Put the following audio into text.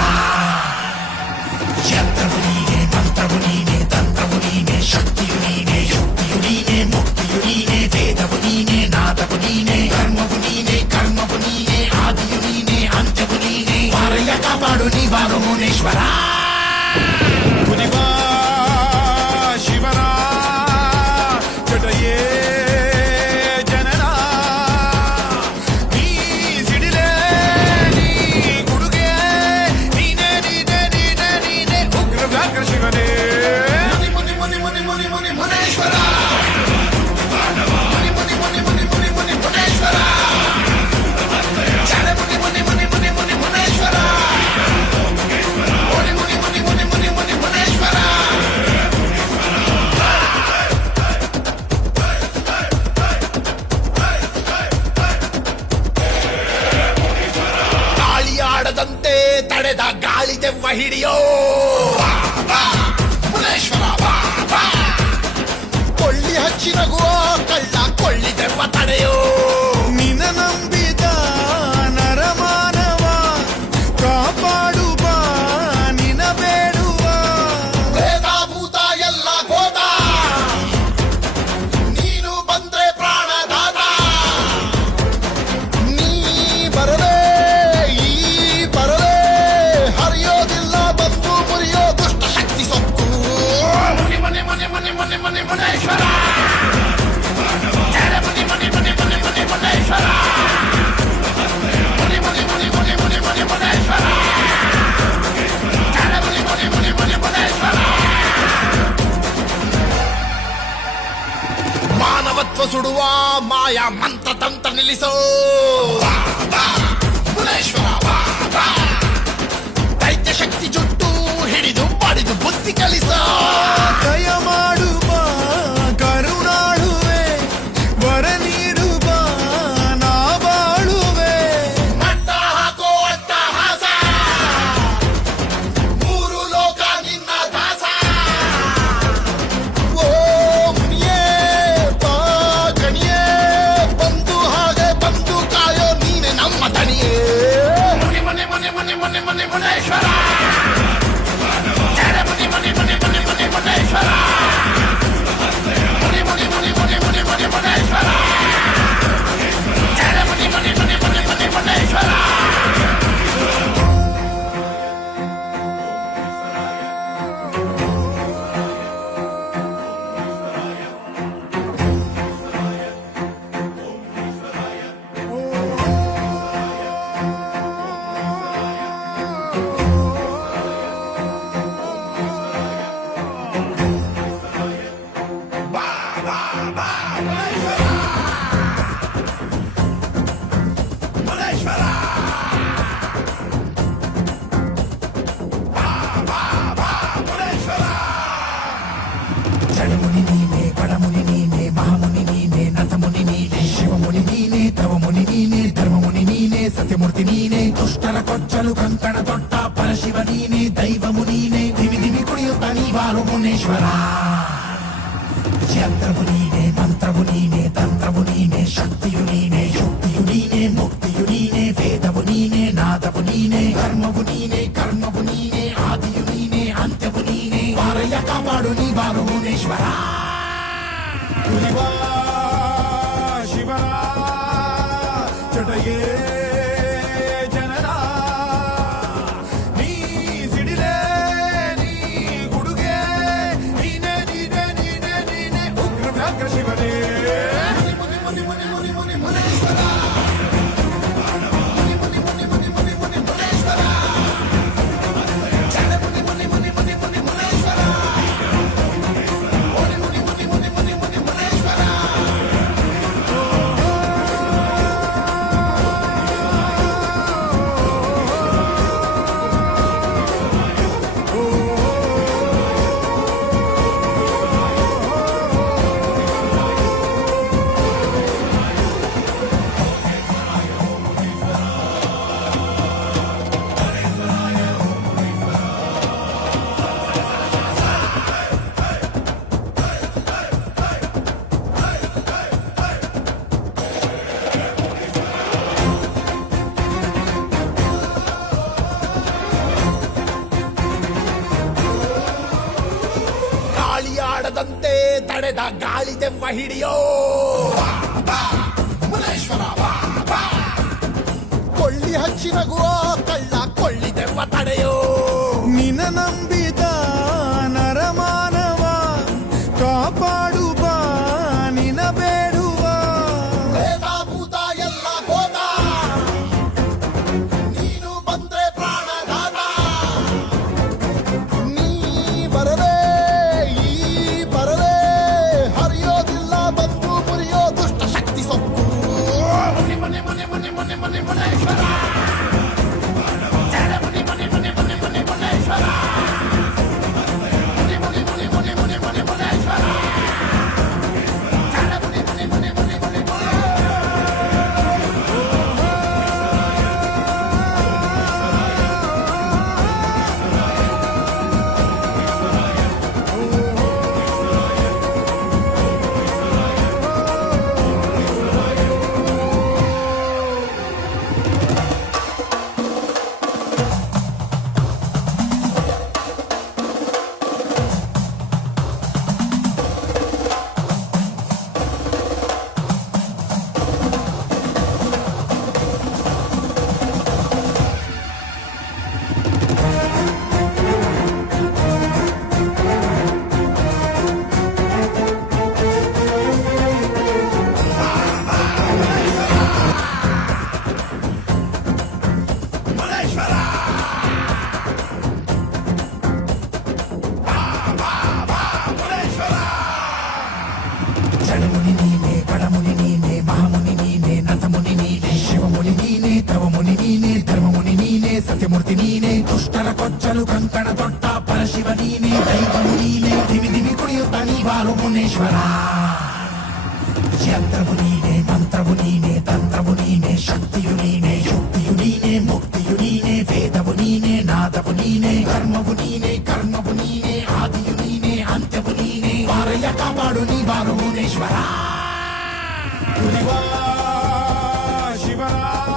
ಮುನೇಶ್ವರ. ಯಂತ್ರವು ನೀನೆ, ಮಂತ್ರವು ನೀನೆ, ತಂತ್ರವು ನೀನೆ, ಶಕ್ತಿಯು ನೀನೆ, ಯುಕ್ತಿಯು ನೀನೆ, ಮುಕ್ತಿಯು ನೀನೆ, ವೇದವು ನೀನೆ, ನಾದವು ನೀನೆ, ಧರ್ಮವು ನೀನೆ, ಕರ್ಮವು ನೀನೆ, ಆದಿಯು ನೀನೆ, ಅಂತ್ಯವು ನೀನೆ. ಬಾರಯ್ಯ ಕಾಪಾಡು ನೀ ಬಾರು ಮುನೇಶ್ವರ. ಕುದಿವಾ ಶಿವನ ಜಟಯೇ ಜನನ, ನೀ ಸಿಡಿಲೆ ನೀ ಗುಡುಗೆ, ನೀನೆ ನೀನೆ ನೀನೆ ನೀನೆ ಉಗ್ರ ವ್ಯಾಘ್ರ ಶಿವನೇ. ಮುನಿ ಮುನಿ ಮುನಿ ಮುನಿ ಮುನಿ ಮುನೇಶ್ವರ. ಮುನಿ ಮುನಿ ಮುನಿ ಮುನಿ ಮುನಿ ಮುನಿ ಮುನೇಶ್ವರ. ಜಡ ಮುನಿ ಮುನಿ ಮುನಿ ಮುನಿ ಮುನಿ ಮುನೇಶ್ವರ. ಮುನಿ ಮುನಿ ಮುನಿ ಮುನಿ ಮುನಿ ಮುನಿ ಮುನೇಶ್ವರ. ಗಾಳಿಯಾಡದಂತೆ ತಡೆದ ಗಾಳಿ ದೆವ್ವ ಹಿಡಿಯೋ ಮುನೇಶ್ವರ. ಕೊಳ್ಳಿ ಹಚ್ಚಿ ನಗುವ ಕಳ್ಳ ಕೊಳ್ಳಿ ದೆವ್ವ ತಡೆಯೋ. ನಿನ್ನ ನಂಬಿದ ನರಮಾನವ ಕಾಪಾಡುವ ನಿನ ಬೇಡುವ. ಪ್ರೇತ ಭೂತ ಎಲ್ಲ ಗೋತ, ನೀನು ಬಂದ್ರೆ ಪ್ರಾಣದಾತ. ನೀ ಬರಲೇ ಈ ಬರಲೇ ಹರಿಯೋದಿಲ್ಲ ಬಂದು ಮುರಿಯೋ ದುಷ್ಟ ಶಕ್ತಿ ಸೊಕ್ಕು. ಮುನಿ ಮುನಿ ಮುನಿ ಮುನಿ ಮುನಿ ಮುನಿ ಮುನೇಶ್ವರ. ಜಡ ಮುನಿ ಮುನಿ ಮುನಿ ಮುನಿ ಮುನಿ ಮುನೇಶ್ವರ. ಮುನಿ ಮುನಿ ಮುನಿ ಮುನಿ ಮುನಿ ಮುನಿ ಮುನೇಶ್ವರ. ಜಡ ಮುನಿ ಮುನಿ ಮುನಿ ಮುನಿ ಮುನೇಶ್ವರ. ಮಾನವತ್ವ ಸುಡುವ ಮಾಯಾ ಮಂತ್ರ ತಂತ್ರ ನಿಲ್ಲಿಸೋ ಮುನೇಶ್ವರ. ದೈತ್ಯ ಶಕ್ತಿ ಜುಟ್ಟು ಹಿಡಿದು ಪಡೆದು ಬುದ್ಧಿ ಕಲಿಸೋ. ದಯ ಮಾಡುವ ಕರುಣಾಳುವೆ, ವರ ನೀಡುವ ನಾ ಬಾಳುವೆ. ಮಟ್ಟ ಹಾಕೋ ಅಟ್ಟಹಾಸ, ಮೂರು ಲೋಕ ನಿನ್ನ ದಾಸ. ಓ ಮುನಿಯೇ ಬಾ ಗಣಿಯೇ, ಬಂದು ಹಾಗೆ ಬಂದು ಕಾಯೋ ನೀನೆ ನಮ್ಮ ತಣಿಯೇ. ಮುನಿ ಮುನಿ ಮುನಿ ಮುನಿ ಮುನಿ ಮುನಿ ಮುನೇಶ್ವರ. ಜಡ ಮುನಿ ಮುನಿ ಮುನಿ ಮುನಿ ಮುನಿ ಮುನೇಶ್ವರ. ಮುನಿ ಮುನಿ ಮುನಿ ಮುನಿ ಮುನಿ ಮುನಿ ಮುನೇಶ್ವರ. ಜಡ ಮುನಿ ಮುನಿ ಮುನಿ ಮುನಿ ಮುನಿ ಮುನೇಶ್ವರ. ಜಡಮುನಿ ನೀನೆ, ಬಡಮುನಿ ನೀನೆ, ಮಹಾಮುನಿ ನೀನೆ, ನತಮುನಿ ನೀನೆ, ಶಿವಮುನಿ ನೀನೆ, ತವಮುನಿ ನೀನೆ, ಧರ್ಮಮುನಿ ನೀನೆ, ಸತ್ಯಮೂರ್ತಿ ನೀನೆ, ದುಷ್ಟರ ಕೊಚ್ಚಲು ಕಂಕಣ ತೊಟ್ಟ ಪರಶಿವ ನೀನೆ, ದೈವಮು ನೀನೆ, ದಿವಿ ದಿವಿ ಕುಣಿಯುತ್ತ ನೀ ಬಾರು ಮುನೇಶ್ವರ. ಯಂತ್ರವು ನೀನೆ, ಮಂತ್ರವು ನೀನೆ, ತಂತ್ರವು ನೀನೆ, ಶಕ್ತಿಯು ನೀನೆ, ಯುಕ್ತಿಯು ನೀನೆ, ಮುಕ್ತಿಯು ನೀನೆ, ವೇದವು ನೀನೆ, ನಾದವು ನೀನೆ, ಧರ್ಮವು ನೀನೆ, ಕರ್ಮವು ನೀನೆ, ಆದಿಯು ನೀನೆ, ಅಂತ್ಯವು ನೀನೆ. ಬಾರಯ್ಯ ಕಾಪಾಡು ನೀ ಬಾರು ಮುನೇಶ್ವರ. ಕುದಿವಾ ಶಿವನ ಜಟಯೇ ಜನನ, ನೀ ಸಿಡಿಲೆ ನೀ ಗುಡುಗೆ, ನೀನೆ ನೀನೆ ನೀನೆ ನೀನೆ ಉಗ್ರ ವ್ಯಾಘ್ರ ಶಿವನೇ. ಮುನಿ ಮುನಿ ಮುನಿ ಮುನಿ ಮುನಿ ಮುನೇಶ್ವರ. ಮುನಿ ಮುನಿ ಮುನಿ ಮುನಿ ಮುನಿ ಮುನಿ ಮುನೇಶ್ವರ. ಜಡ ಮುನಿ ಮುನಿ ಮುನಿ ಮುನಿ ಮುನಿ ಮುನೇಶ್ವರ. ಮುನಿ ಮುನಿ ಮುನಿ ಮುನಿ ಮುನಿ ಮುನಿ ಮುನೇಶ್ವರ. ಬಾರದಂತೆ ತಡೆದ ಗಾಳಿ ದೆವ್ವ ಹಿಡಿಯೋ ಮುನೇಶ್ವರ ಕೊಳ್ಳಿ ಹಚ್ಚಿ ನಗುವ ಕಳ್ಳ ಕೊಳ್ಳಿ ದೆವ್ವ ತಡೆಯೋ ನಿನ ನಂಬಿದ ನರಮಾನವ ಕಾಪಾಡುವ ನಿನ ಬೇಡುವ ಭೂತ ಎಲ್ಲ ಹೋದ ನೀನು ಬಂದ್ರೆ ಪ್ರಾಣದಾನ ನೀ ಬರಲೇ ಈ ಬರಲೇ ಹರಿಯೋದಿಲ್ಲ ಬಂದು ಮುರಿಯೋ ದುಷ್ಟ ಶಕ್ತಿ ಸೊಕ್ಕು ಮನೆ ಮನೆ ಮನೆ ಮನೆ ಮನೆ ಮನೆ ಮುನೇಶ್ವರ ಜನ ಮನೆ ಮನೆ ಮನೆ ಮನೆ ಮನೆ ಮುನೇಶ್ವರ ಮನೆ ಮನೆ ಮನೆ ಮನೆ ಮನೆ ಮನೆ ಮುನೇಶ್ವರ ಜನ ಮನೆ ಮನೆ ಮನೆ ಮನೆ ಮನೆ ಜಡಮುನಿ ನೀನೆ ಬಡಮುನಿ ನೀನೆ ಮಹಾಮುನಿ ನೀನೆ ನತಮುನಿ ನೀನೆ ಶಿವಮುನಿ ನೀನೆ ತವಮುನಿ ನೀನೆ ಧರ್ಮಮುನಿ ನೀನೆ ಸತ್ಯಮೂರ್ತಿ ನೀನೆ ದುಷ್ಟರ ಕೊಚ್ಚಲು ಕಂಕಣ ತೊಟ್ಟ ಪರಶಿವ ನೀನೆ ದೈವಮು ನೀನೆ ದಿವಿ ದಿವಿ ಕುಣಿಯುತ್ತ ನೀವಾರು ಮುನೇಶ್ವರ ಯಂತ್ರವು ನೀನೆ ಮಂತ್ರವು ನೀನೆ ತಂತ್ರವು ನೀನೆ ಶಕ್ತಿಯು ನೀನೆ ಯುಕ್ತಿಯು ನೀನೆ ಮುಕ್ತಿಯು ನೀನೆ ವೇದವು ನೀನೆ ನಾದವು ನೀನೆ ಧರ್ಮವು ನೀನೆ ಕರ್ಮವು ನೀನೆ ಆದಿಯು ನೀನೆ ಅಂತ್ಯವು ನೀನೆ ಬಾರಯ್ಯ ಕಾಪಾಡು ನೀ ಬಾರು ಮುನೇಶ್ವರ ಶಿವರಾಜ